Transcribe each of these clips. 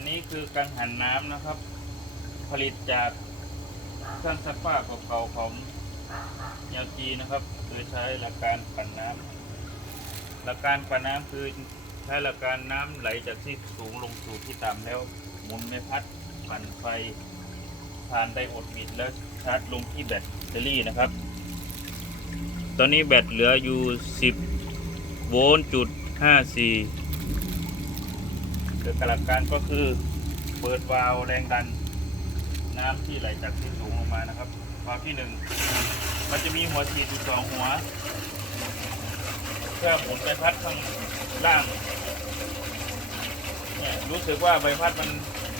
นนี้คือกังหันน้ำนะครับ ผลิตจากเครื่องซักผ้าเก่าๆของยาจีนะครับโดยใช้หลักการปั่นน้ำหลักการปั่นน้ำคือใช้หลักการน้ำไหลจากที่สูงลงสู่ที่ต่ำแล้วหมุนไม่พัดปั่นไฟผ่านไดโอดบิดแล้วชาร์จลงที่แบตเตอรี่นะครับ ตอนนี้แบตเหลืออยู่ 10 โวลต์จุด54 ดยหลักการก็คือเปิดวาล์วแรงดัน น้ำที่ไหลจากที่สูงลงมานะครับวาล์วที่หนึ่งมันจะมีหัวฉีดอยู่สองหัวเพื่อหมุนใบพัดข้างล่างเนี่ยรู้สึกว่าใบพัดมัน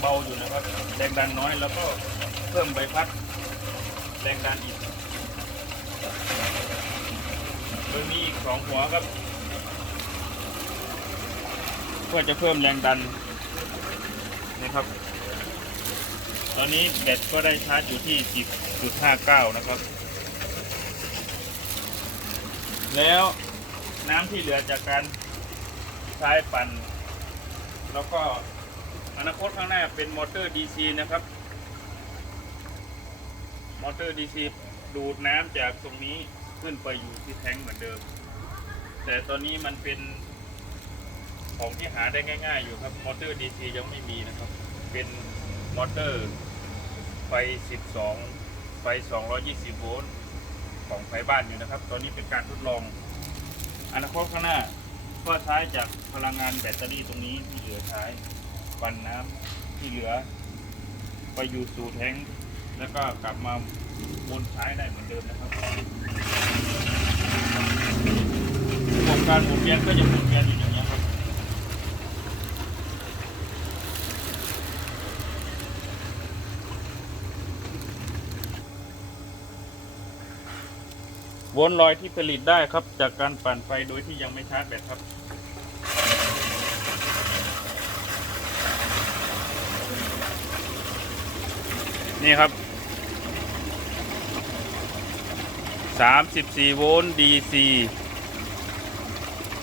เบาอยู่นะครับ แรงดันน้อยแล้วก็เพิ่มใบพัด แรงดันอีกโดยมีอีกสองหัวครับ เพื่อจะเพิ่มแรงดันนะครับ ตอนนี้แบตก็ได้ชาร์จอยู่ที่ 10.59 นะครับ แล้วน้ำที่เหลือจากการใช้ปั่น แล้วก็อนาคตข้างหน้าเป็นมอเตอร์ DC นะครับ มอเตอร์ DC ดูดน้ำจากตรงนี้ขึ้นไปอยู่ที่แท้งเหมือนเดิม แต่ตอนนี้มันเป็น ของที่หาได้ง่าย ๆ อยู่ครับ มอเตอร์ DC ยังไม่มีนะครับ เป็นมอเตอร์ไฟ 12 ไฟ 220 โวลต์ของไฟบ้านอยู่นะครับ ตอนนี้เป็นการทดลอง อนาคตข้างหน้า ก็ใช้จากพลังงานแบตเตอรี่ตรงนี้ที่เหลือใช้ปั่นน้ำที่เหลือ ไปอยู่สู่แท้งแล้วก็กลับมาวนใช้ได้เหมือนเดิมนะครับระบบการหมุนเวียนก็จะหมุนเวียนอยู่อย่างนี้ยครับ วนลอยที่ผลิตได้ครับ จากการปั่นไฟโดยที่ยังไม่ชาร์จแบตครับ นี่ครับ 34 โวลต์ DC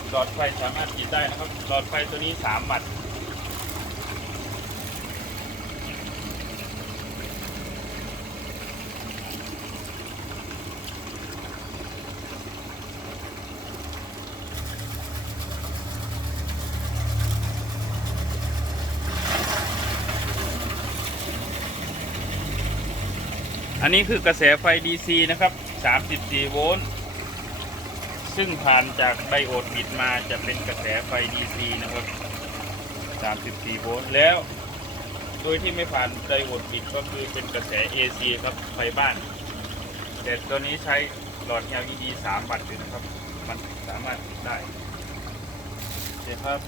หลอดไฟสามารถติดได้นะครับ หลอดไฟตัวนี้ 3 วัตต์ อันนี้คือกระแสไฟ DC นะครับ 34 โวลต์ ซึ่งผ่านจากไดโอดบิดมาจะเป็นกระแสไฟ DC นะครับ 34 โวลต์แล้ว โดยที่ไม่ผ่านไดโอดบิดก็คือเป็นกระแส AC ครับไฟบ้าน แต่ตัวนี้ใช้หลอด LED 3 วัตต์อยู่นะครับ มันสามารถติดได้โอเคครับ